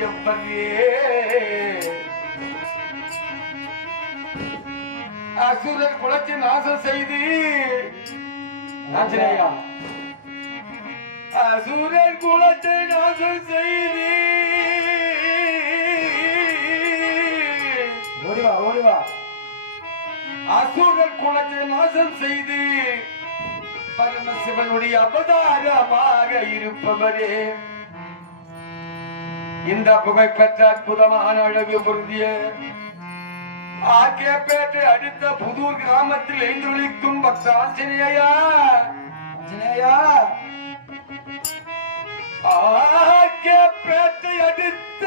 எப்படியே அசுரர் குலத்தை நாசம் செய்து ஆஞ்சநேயா அசுரர் குலத்தை நாசம் செய்து ஓடிவா ஓடிவா அசுரர் குலத்தை நாசம் செய்து பரமசிவனுடைய அவதாரமாக இருப்பவரே இந்த புகைப்பெற்ற அற்புதமான அழகு பொருந்திய ஆக்கியப்பேட்டை அடுத்த புதூர் கிராமத்தில் எழுந்தொழிக்கும் பக்த ஆஞ்சநேயா ஆக்கியப்பேட்டை அடுத்த